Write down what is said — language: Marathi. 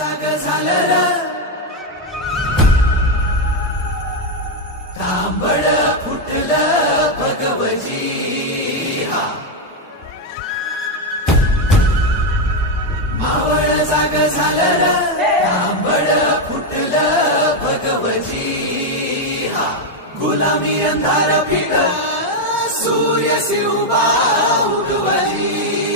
जाग झालं र तांबड फुटलं भगवजी हा मावळ जाग झालं र तांबड फुटलं भगवजी हा गुलामी अंधार फिट सूर्य सिरुबा उगवली